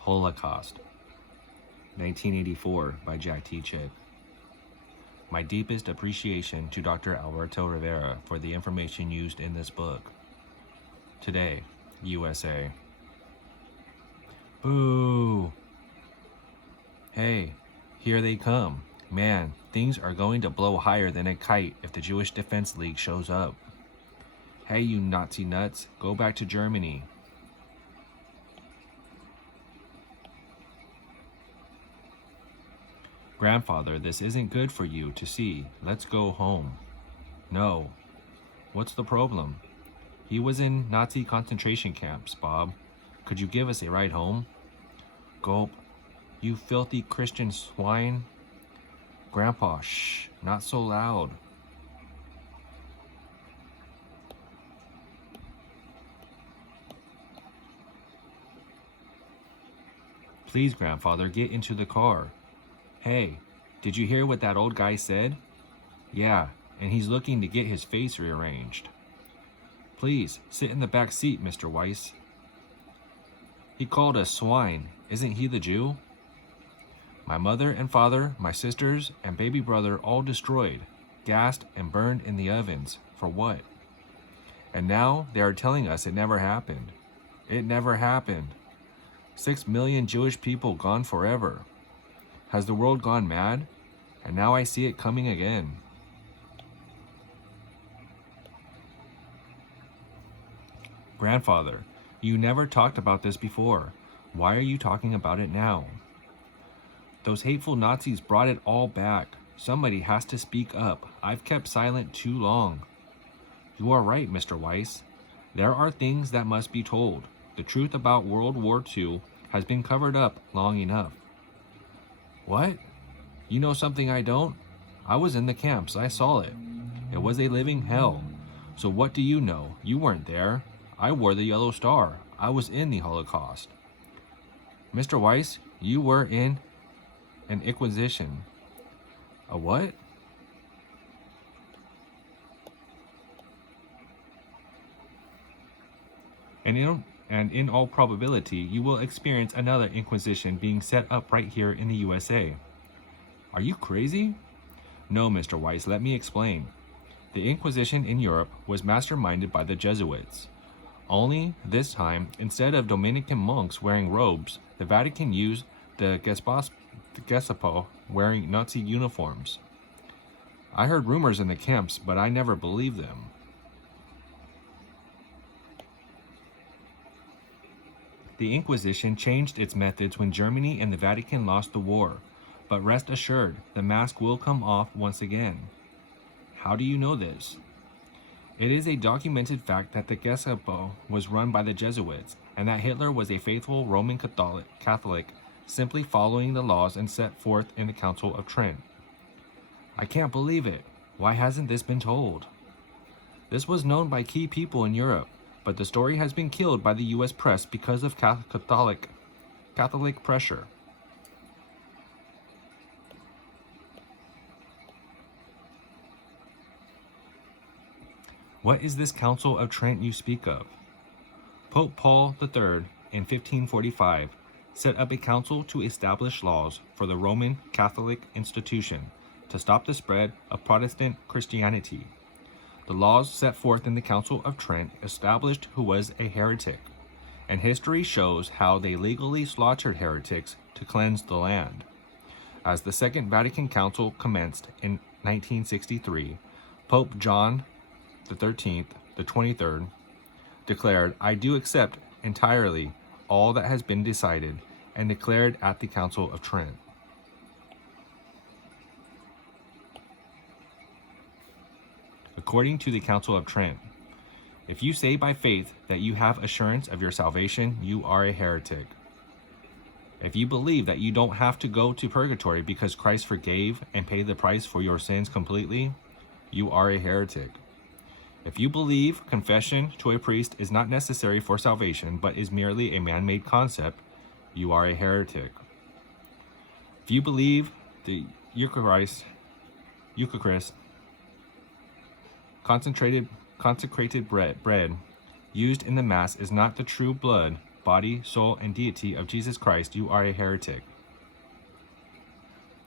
Holocaust, 1984 by Jack T. Chick. My deepest appreciation to Dr. Alberto Rivera for the information used in this book. Today, USA. Boo! Hey, here they come. Man, things are going to blow higher than a kite if the Jewish Defense League shows up. Hey, you Nazi nuts, go back to Germany. Grandfather, this isn't good for you to see. Let's go home. No. What's the problem? He was in Nazi concentration camps, Bob. Could you give us a ride home? Gulp. You filthy Christian swine. Grandpa, shh, not so loud. Please, Grandfather, get into the car. Hey, did you hear what that old guy said? Yeah, and he's looking to get his face rearranged. Please, sit in the back seat, Mr. Weiss. He called us swine. Isn't he the Jew? My mother and father, my sisters, and baby brother all destroyed, gassed, and burned in the ovens. For what? And now they are telling us it never happened. It never happened. 6 million Jewish people gone forever. Has the world gone mad? And now I see it coming again. Grandfather, you never talked about this before. Why are you talking about it now? Those hateful Nazis brought it all back. Somebody has to speak up. I've kept silent too long. You are right, Mr. Weiss. There are things that must be told. The truth about World War II has been covered up long enough. What? You know something I don't? I was in the camps. I saw it. It was a living hell. So what do you know? You weren't there. I wore the yellow star. I was in the Holocaust. Mr. Weiss, you were in an Inquisition. A what? And in all probability, you will experience another Inquisition being set up right here in the USA. Are you crazy? No, Mr. Weiss, let me explain. The Inquisition in Europe was masterminded by the Jesuits. Only this time, instead of Dominican monks wearing robes, the Vatican used the Gestapo wearing Nazi uniforms. I heard rumors in the camps, but I never believed them. The Inquisition changed its methods when Germany and the Vatican lost the war, but rest assured, the mask will come off once again. How do you know this? It is a documented fact that the Gestapo was run by the Jesuits, and that Hitler was a faithful Roman Catholic, simply following the laws and set forth in the Council of Trent. I can't believe it. Why hasn't this been told? This was known by key people in Europe, but the story has been killed by the U.S. press because of Catholic pressure. What is this Council of Trent you speak of? Pope Paul III, in 1545, set up a council to establish laws for the Roman Catholic institution to stop the spread of Protestant Christianity. The laws set forth in the Council of Trent established who was a heretic, and history shows how they legally slaughtered heretics to cleanse the land. As the Second Vatican Council commenced in 1963, Pope John XIII, the 23rd, declared, I do accept entirely all that has been decided and declared at the Council of Trent. According to the Council of Trent, if you say by faith that you have assurance of your salvation, you are a heretic. If you believe that you don't have to go to purgatory because Christ forgave and paid the price for your sins completely, you are a heretic. If you believe confession to a priest is not necessary for salvation but is merely a man-made concept, you are a heretic. If you believe the Eucharist, consecrated bread used in the Mass is not the true blood, body, soul, and deity of Jesus Christ, you are a heretic.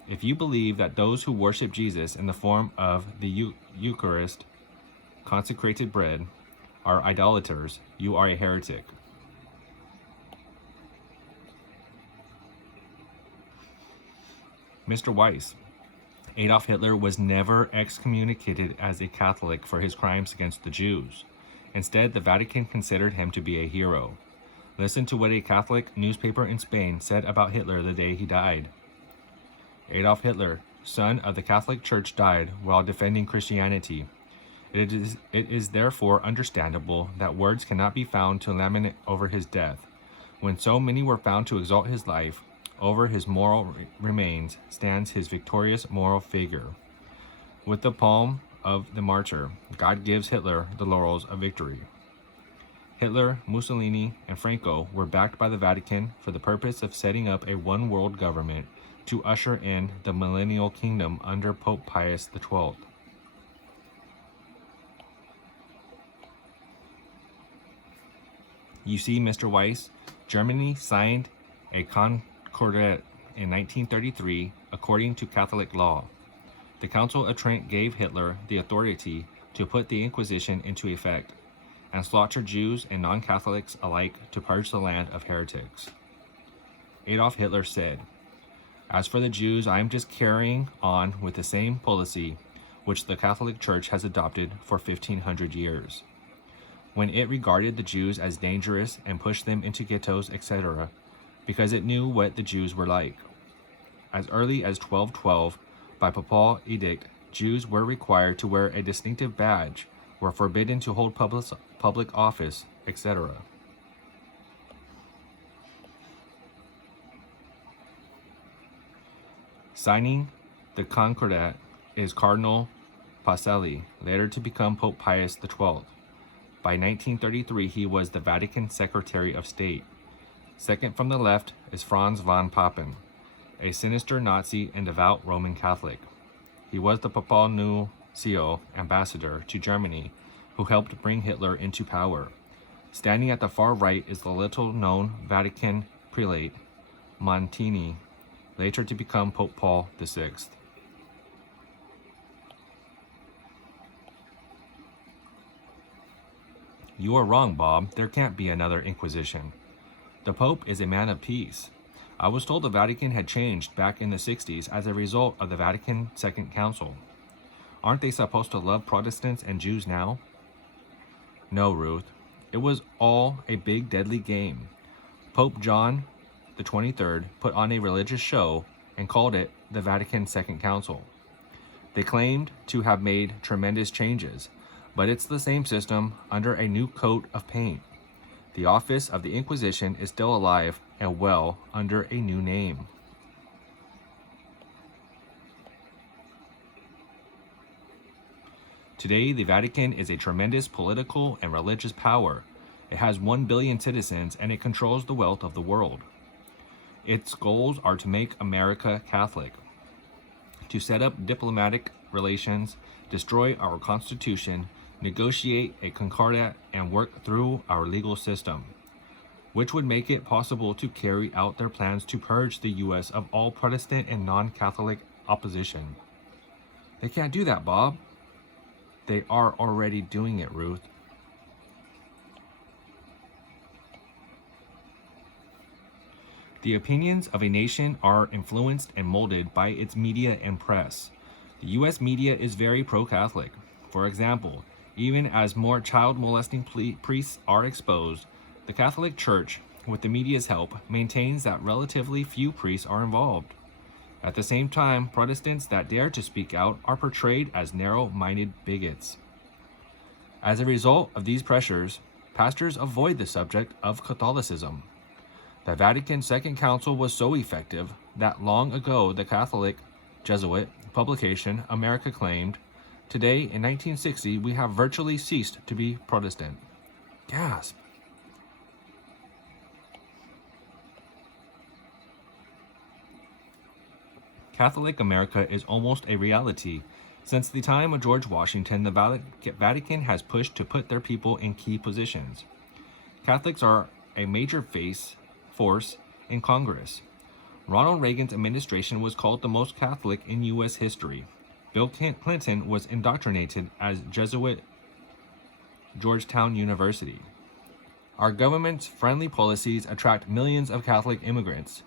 If you believe that those who worship Jesus in the form of the Eucharist, consecrated bread, are idolaters, you are a heretic. Mr. Weiss, Adolf Hitler was never excommunicated as a Catholic for his crimes against the Jews. Instead, the Vatican considered him to be a hero. Listen to what a Catholic newspaper in Spain said about Hitler the day he died. Adolf Hitler, son of the Catholic Church, died while defending Christianity. It is therefore understandable that words cannot be found to lament over his death. When so many were found to exalt his life, over his moral remains stands his victorious moral figure. With the palm of the martyr, God gives Hitler the laurels of victory. Hitler, Mussolini, and Franco were backed by the Vatican for the purpose of setting up a one-world government to usher in the millennial kingdom under Pope Pius XII. You see, Mr. Weiss, Germany signed a Concordat in 1933 according to Catholic law. The Council of Trent gave Hitler the authority to put the Inquisition into effect and slaughter Jews and non-Catholics alike to purge the land of heretics. Adolf Hitler said, "As for the Jews, I am just carrying on with the same policy which the Catholic Church has adopted for 1500 years. When it regarded the Jews as dangerous and pushed them into ghettos, etc., because it knew what the Jews were like. As early as 1212, by papal edict, Jews were required to wear a distinctive badge, were forbidden to hold public office, etc. Signing the Concordat is Cardinal Pacelli, later to become Pope Pius XII. By 1933, he was the Vatican Secretary of State. Second from the left is Franz von Papen, a sinister Nazi and devout Roman Catholic. He was the papal nuncio ambassador to Germany who helped bring Hitler into power. Standing at the far right is the little-known Vatican prelate, Montini, later to become Pope Paul VI. You are wrong, Bob. There can't be another Inquisition. The Pope is a man of peace. I was told the Vatican had changed back in the 60s as a result of the Vatican Second Council. Aren't they supposed to love Protestants and Jews now? No, Ruth. It was all a big deadly game. Pope John the 23rd put on a religious show and called it the Vatican Second Council. They claimed to have made tremendous changes, but it's the same system under a new coat of paint. The office of the Inquisition is still alive and well under a new name. Today, the Vatican is a tremendous political and religious power. It has 1 billion citizens and it controls the wealth of the world. Its goals are to make America Catholic, to set up diplomatic relations, destroy our Constitution, negotiate a concordat, and work through our legal system, which would make it possible to carry out their plans to purge the U.S. of all Protestant and non-Catholic opposition. They can't do that, Bob. They are already doing it, Ruth. The opinions of a nation are influenced and molded by its media and press. The U.S. media is very pro-Catholic. For example, even as more child-molesting priests are exposed, the Catholic Church, with the media's help, maintains that relatively few priests are involved. At the same time, Protestants that dare to speak out are portrayed as narrow-minded bigots. As a result of these pressures, pastors avoid the subject of Catholicism. The Vatican Second Council was so effective that long ago the Catholic Jesuit publication America claimed, "Today, in 1960, we have virtually ceased to be Protestant." Gasp. Catholic America is almost a reality. Since the time of George Washington, the Vatican has pushed to put their people in key positions. Catholics are a major force in Congress. Ronald Reagan's administration was called the most Catholic in U.S. history. Bill Clinton was indoctrinated as Jesuit Georgetown University. Our government's friendly policies attract millions of Catholic immigrants.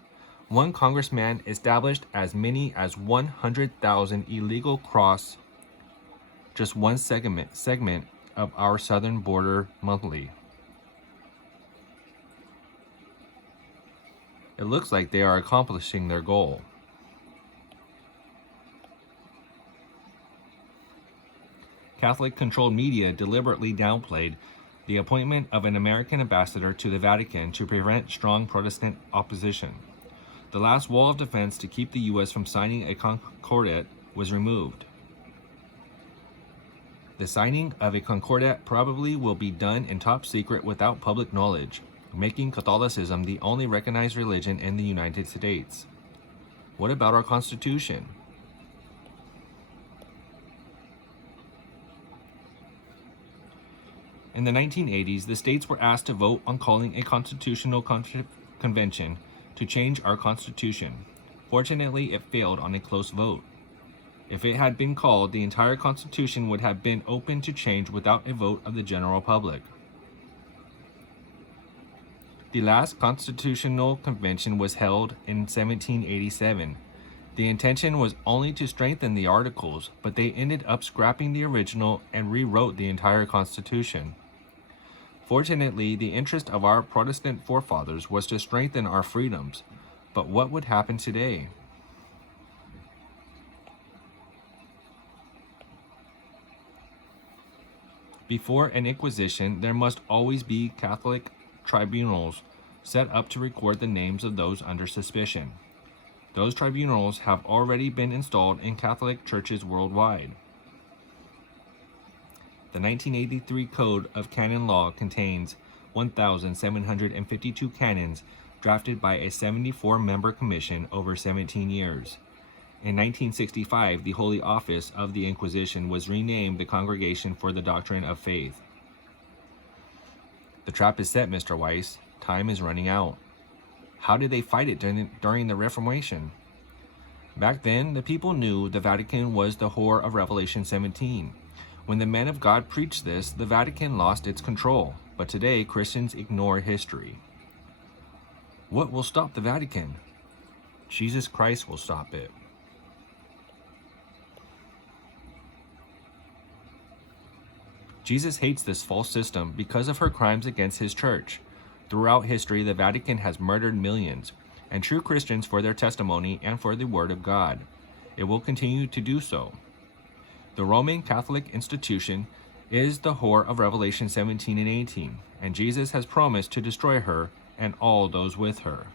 One congressman established as many as 100,000 illegal cross just one segment of our southern border monthly. It looks like they are accomplishing their goal. Catholic-controlled media deliberately downplayed the appointment of an American ambassador to the Vatican to prevent strong Protestant opposition. The last wall of defense to keep the U.S. from signing a concordat was removed. The signing of a concordat probably will be done in top secret without public knowledge, making Catholicism the only recognized religion in the United States. What about our Constitution? In the 1980s, the states were asked to vote on calling a constitutional convention to change our Constitution. Fortunately, it failed on a close vote. If it had been called, the entire Constitution would have been open to change without a vote of the general public. The last Constitutional Convention was held in 1787. The intention was only to strengthen the articles, but they ended up scrapping the original and rewrote the entire Constitution. Fortunately, the interest of our Protestant forefathers was to strengthen our freedoms. But what would happen today? Before an inquisition, there must always be Catholic tribunals set up to record the names of those under suspicion. Those tribunals have already been installed in Catholic churches worldwide. The 1983 Code of Canon Law contains 1,752 canons drafted by a 74-member commission over 17 years. In 1965, the Holy Office of the Inquisition was renamed the Congregation for the Doctrine of Faith. The trap is set, Mr. Weiss. Time is running out. How did they fight it during the Reformation? Back then, the people knew the Vatican was the whore of Revelation 17. When the men of God preached this, the Vatican lost its control. But today, Christians ignore history. What will stop the Vatican? Jesus Christ will stop it. Jesus hates this false system because of her crimes against his church. Throughout history, the Vatican has murdered millions, and true Christians for their testimony and for the Word of God. It will continue to do so. The Roman Catholic institution is the whore of Revelation 17 and 18, and Jesus has promised to destroy her and all those with her.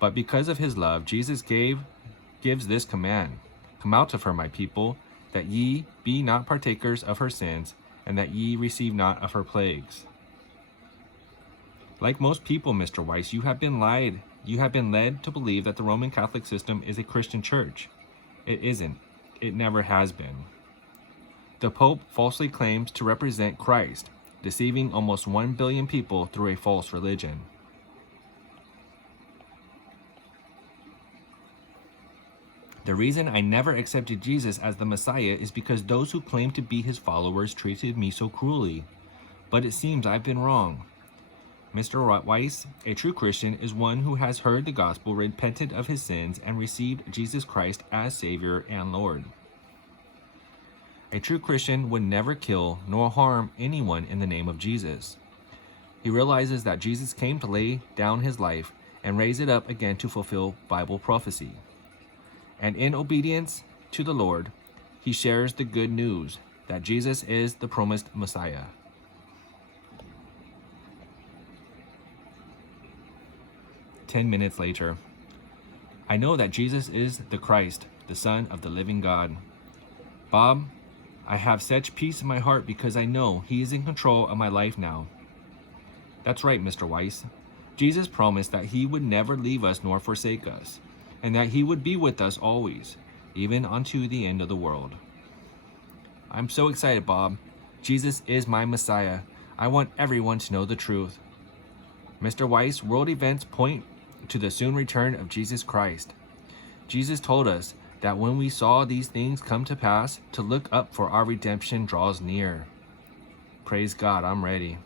But because of his love, Jesus gives this command: Come out of her, my people, that ye be not partakers of her sins, and that ye receive not of her plagues. Like most people, Mr. Weiss, you have been led to believe that the Roman Catholic system is a Christian church. It isn't. It never has been. The Pope falsely claims to represent Christ, deceiving almost 1 billion people through a false religion. The reason I never accepted Jesus as the Messiah is because those who claim to be his followers treated me so cruelly. But it seems I've been wrong. Mr. Weiss, a true Christian is one who has heard the gospel, repented of his sins, and received Jesus Christ as Savior and Lord. A true Christian would never kill nor harm anyone in the name of Jesus. He realizes that Jesus came to lay down his life and raise it up again to fulfill Bible prophecy. And in obedience to the Lord, he shares the good news that Jesus is the promised Messiah. "10 minutes later, I know that Jesus is the Christ, the Son of the living God. Bob, I have such peace in my heart because I know he is in control of my life now." That's right, Mr. Weiss. Jesus promised that he would never leave us nor forsake us, and that he would be with us always, even unto the end of the world. I'm so excited, Bob. Jesus is my Messiah. I want everyone to know the truth. Mr. Weiss, world events point to the soon return of Jesus Christ. Jesus told us that when we saw these things come to pass, to look up, for our redemption draws near. Praise God, I'm ready.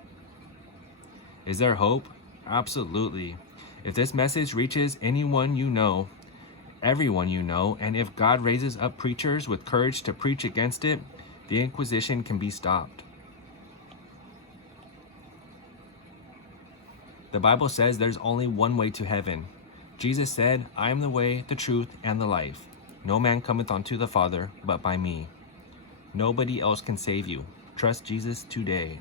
Is there hope? Absolutely. If this message reaches anyone you know, everyone you know, and if God raises up preachers with courage to preach against it, the Inquisition can be stopped. The Bible says there's only one way to heaven. Jesus said, I am the way, the truth, and the life. No man cometh unto the Father but by me. Nobody else can save you. Trust Jesus today.